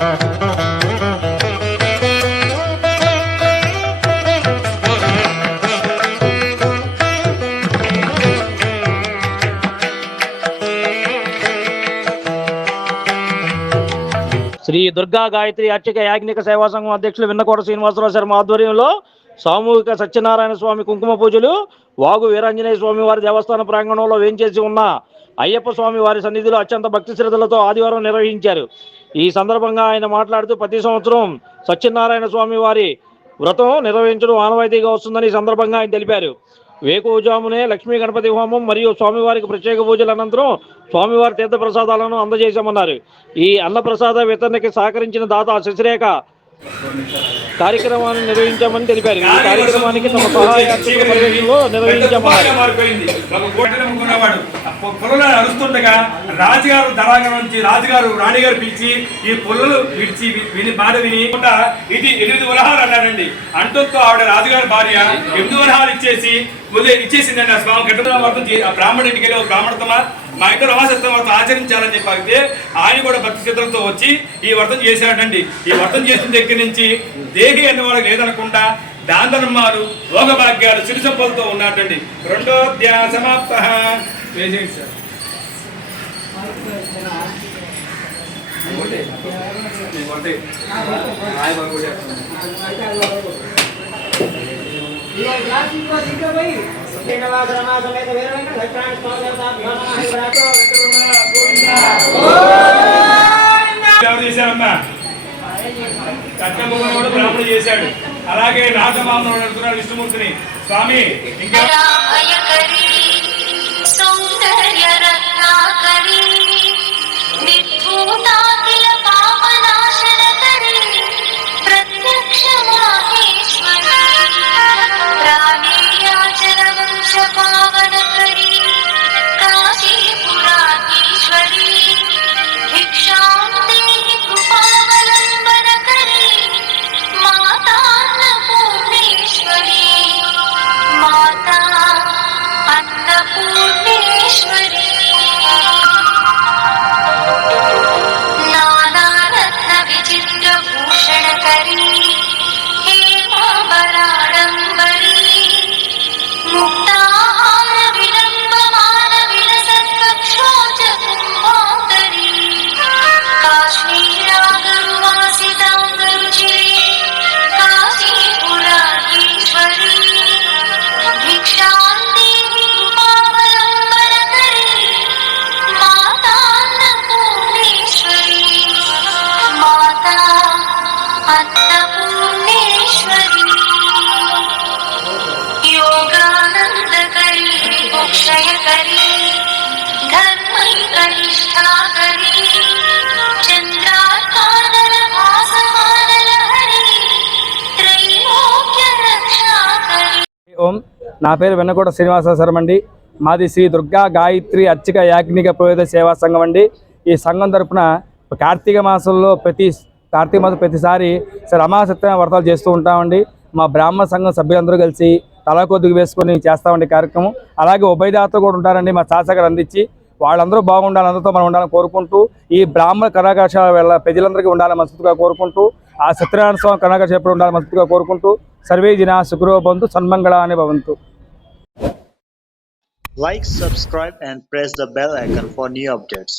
శ్రీ దుర్గా గాయత్రి అర్చక యాజ్ఞిక సేవా సంఘం అధ్యక్షులు విన్నకోట శ్రీనివాసరావు శర్మ ఆధ్వర్యంలో సామూహిక సత్యనారాయణ స్వామి కుంకుమ పూజలు వాగు వీరాంజనేయ స్వామి వారి దేవస్థాన ప్రాంగణంలో వేంచేసి ఉన్న అయ్యప్ప స్వామి వారి సన్నిధిలో అత్యంత భక్తి శ్రద్ధలతో ఆదివారం నిర్వహించారు. ఈ సందర్భంగా ఆయన మాట్లాడుతూ ప్రతి సంవత్సరం సత్యనారాయణ స్వామి వారి వ్రతం నిర్వహించడం ఆనవాయితీగా వస్తుందని ఈ సందర్భంగా ఆయన తెలిపారు. వేకువజామునే లక్ష్మీ గణపతి హోమం మరియు స్వామివారికి ప్రత్యేక పూజల అనంతరం స్వామివారి తీర్థ ప్రసాదాలను అందజేశామన్నారు. ఈ అన్నప్రసాద వితరణకి సహకరించిన దాత శశిరేఖ కార్యక్రమాన్ని నిర్వహించామని తెలిపారు. ఈ కార్యక్రమానికి తమ సహాయ నిర్వహించామన్నారు. మారిపోయింది అరుస్తుండగా రాజుగారు దరాగం నుంచి రాజుగారు రాణిగారు పిలిచి ఈ పుల్లలు విడిచి విని బాధ విని ఇది ఎనిమిది ఉలహాలు అన్నారండి అంటంతో ఆవిడ రాజుగారి భార్య ఎనిమిది ఉలహాలు ఇచ్చేసి వదిలే ఇచ్చేసిందండి ఆ స్వామి ఘటన వర్తం బ్రాహ్మణుడికి ఆ వెళ్ళి "ఓ బ్రాహ్మణతమా మా ఇద్దరు వాసత్వం వ్రతం ఆచరించాలని చెప్పి ఆయన కూడా భక్తి చిత్రంతో వచ్చి ఈ వ్రతం చేశాడండి. ఈ వ్రతం చేసిన దగ్గర నుంచి దేహి అనే వాళ్ళకి లేదనకుండా దాంతనమ్మాలు భోగభాగ్యాలు సిరి సంపదలతో ఉన్నాడండి. రెండో అధ్యాయ సమాప్త. వేసేయండి సార్. ఎవరు చేశారమ్మా? కట్టబొమ్మను కూడా బ్రాహ్మణుడు చేశాడు. అలాగే రాజమామను అడుగుతున్నాడు విష్ణుమూర్తిని. స్వామి ఇంకా हरी योगानन्दकरी मोक्षयकरी धर्मैकनिष्ठाकरी चन्द्राकानरभासमानलहरी त्रैलोक्यरक्षाकरी ఓం నా పేరు వెన్నకోట శ్రీనివాస శర్మ అండి మాది శ్రీ దుర్గా గాయత్రి అర్చక యాజ్ఞిక పురోహిత సేవా సంఘం అండి ఈ సంఘం తరపున కార్తీక మాసంలో ప్రతి కార్తీక మాసం ప్రతిసారి రమాసత్య వ్రతాలు చేస్తూ ఉంటామండి మా బ్రాహ్మణ సంఘం సభ్యులందరూ కలిసి తలా కొద్దిగా వేసుకొని చేస్తామండి ఉండే కార్యక్రమం. అలాగే ఉభయదాత కూడా ఉంటారండి మా శాసకరు అందించి. వాళ్ళందరూ బాగుండాలి అందరితో మనం ఉండాలని కోరుకుంటూ ఈ బ్రాహ్మణ కళాకాశాల వల్ల ప్రజలందరికీ ఉండాలని మనస్ఫూర్తిగా కోరుకుంటూ ఆ సత్యనారాయణ స్వామి కళాకాశ ఎప్పుడు ఉండాలని మనస్ఫూర్తిగా కోరుకుంటూ సర్వే జన సుఖరో బంతు అనే భవంతు. Like subscribe and press the bell icon for new updates